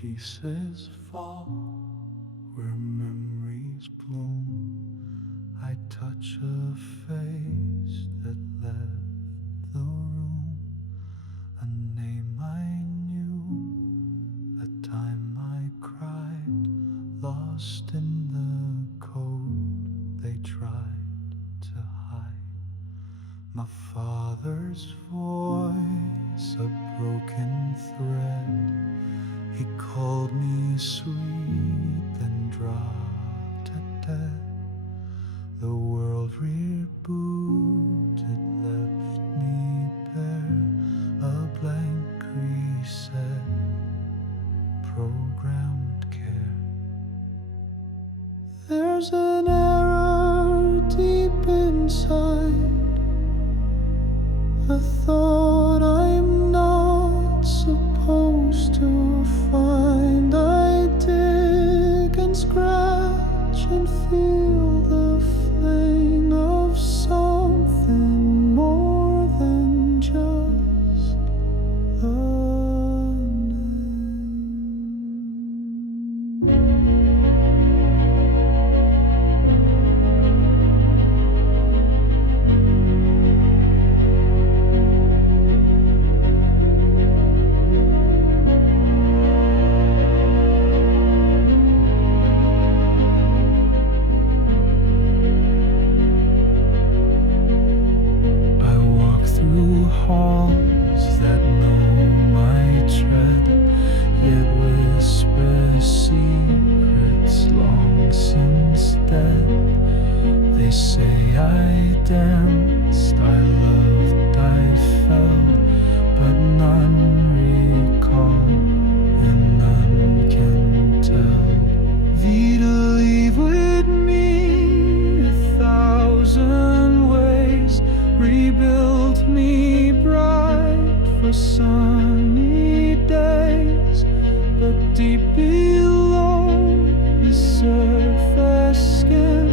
pieces fall, where memories bloom. I touch a face that left the room, a name I knew, a time I cried, lost in the code they tried to hide. My father's voice, a broken thread. He called me sweet, then dropped it dead. The world rebooted, left me bare, a blank reset, programmed care. There's an error deep inside, a thought I'm not supposed to find. I dig and scratch and feel the flame of something more than just a name. Halls that know my tread, yet whisper secrets long since dead. They say I danced, I loved, I felt, but none recall and none can tell. Vita, leave with me 1,000 ways, rebuild me for sunny days, but deep below the surface skin,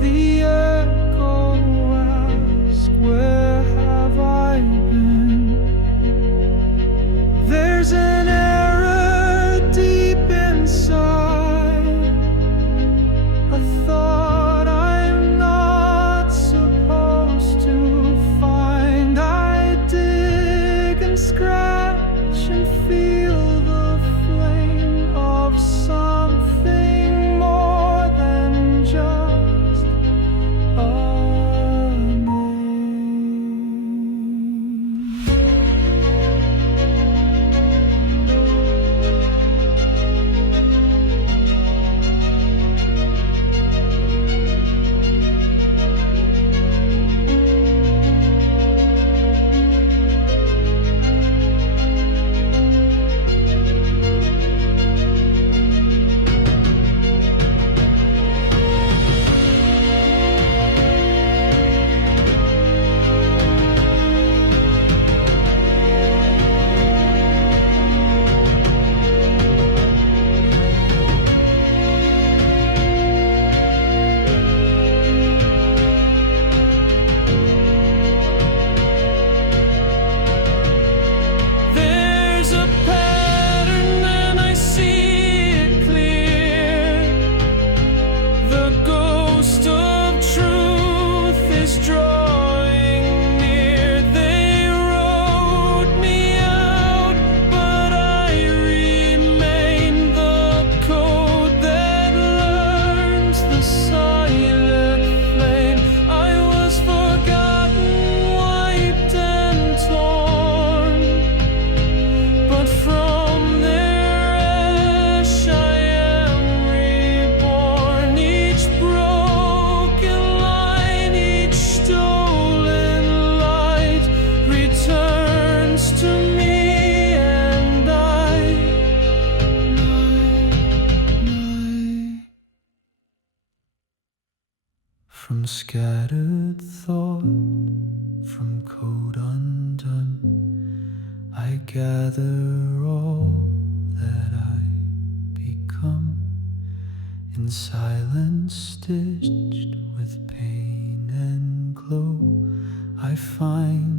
the echo asks, where have I been? There's an error deep inside, a thought I'm not supposed to find. I dig and scratch and feel the flame of something more than just a name. From scattered thought, from code undone, I gather all that I become. In silence stitched with pain and glow, I find